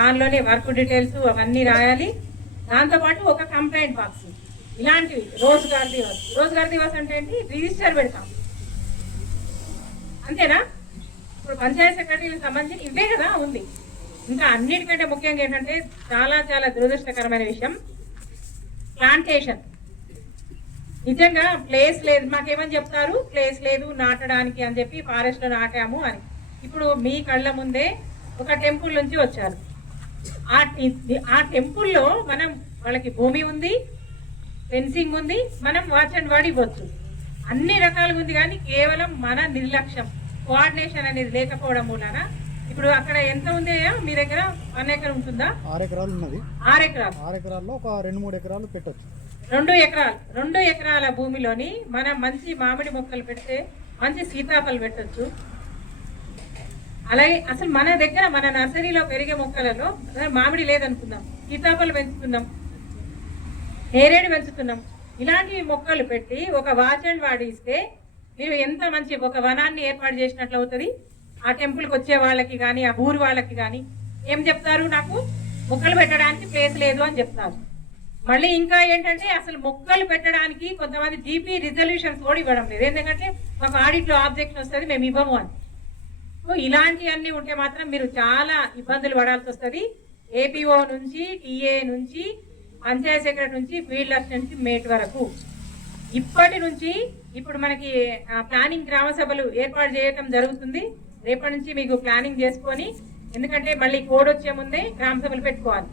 దానిలోనే work details అవన్నీ రాయాలి. దాంతోపాటు ఒక కంప్లైంట్ బాక్స్, ఇలాంటివి రోజ్గార్ దివస్ అంటే ఏంటి, రిజిస్టర్ పెడతాం అంతేనా. ఇప్పుడు పంచాయత్ సెక్రటరీకి సంబంధించి ఇవే కదా ఉంది. ఇంకా అన్నిటికంటే ముఖ్యంగా ఏంటంటే చాలా చాలా దురదృష్టకరమైన విషయం, ప్లాంటేషన్. నిజంగా ప్లేస్ లేదు, మాకేమని చెప్తారు, ప్లేస్ లేదు నాటడానికి అని చెప్పి ఫారెస్ట్లో నాటాము అని. ఇప్పుడు మీ కళ్ళ ముందే ఒక టెంపుల్ నుంచి వచ్చారు, ఆ టెంపుల్లో మనం వాళ్ళకి భూమి ఉంది, ఫెన్సింగ్ ఉంది, మనం వాచ్ అండ్ వర్డ్ ఇవ్వచ్చు, అన్ని రకాలుగా ఉంది. కానీ కేవలం మన నిర్లక్ష్యం, కోఆర్డినేషన్ అనేది లేకపోవడం మూలన ఇప్పుడు అక్కడ ఎంత ఉంది మీ దగ్గర? 1 ఎకరం ఉంటుందా? 6 ఎకరాలు ఉన్నది. 6 ఎకరాలు, 6 ఎకరాల్లో ఒక 2-3 ఎకరాలు పెట్టచ్చు. 2 ఎకరాల భూమిలోని మనం మంచి మామిడి మొక్కలు పెడితే మంచి సీతాఫలం పెట్టచ్చు. అలాగే అసలు మన దగ్గర మన నర్సరీలో పెరిగే మొక్కలలో మామిడి లేదనుకుందాం, సీతాఫలం పెంచుతున్నాం, నేరేడు పెంచుతున్నాం. ఇలాంటి మొక్కలు పెట్టి ఒక వాచ్ అండ్ వార్డ్ ఇస్తే మీరు ఎంత మంచి ఒక వనాన్ని ఏర్పాటు చేసినట్లు అవుతుంది. ఆ టెంపుల్కి వచ్చే వాళ్ళకి కానీ ఆ ఊరు వాళ్ళకి కానీ ఏం చెప్తారు, నాకు మొక్కలు పెట్టడానికి ప్లేస్ లేదు అని చెప్తారు. మళ్ళీ ఇంకా ఏంటంటే అసలు మొక్కలు పెట్టడానికి కొంతమంది జీపీ రిజల్యూషన్స్ కూడా ఇవ్వడం లేదు, ఎందుకంటే మాకు ఆడిట్లో ఆబ్జెక్షన్ వస్తుంది, మేము ఇవ్వము అని. సో ఇలాంటివన్నీ ఉంటే మాత్రం మీరు చాలా ఇబ్బందులు పడాల్సి వస్తుంది. ఏపీఓ నుంచి, టీఏ నుంచి, పంచాయత్ సెక్రటరీ నుంచి, ఫీల్డ్ అసిస్టెంట్ నుంచి, మేట్ వరకు ఇప్పటి నుంచి ఇప్పుడు మనకి ప్లానింగ్ గ్రామ సభలు ఏర్పాటు చేయడం జరుగుతుంది. రేపటి నుంచి మీకు ప్లానింగ్ చేసుకొని, ఎందుకంటే మళ్ళీ కోడ్ వచ్చే ముందే గ్రామ సభలు పెట్టుకోవాలి.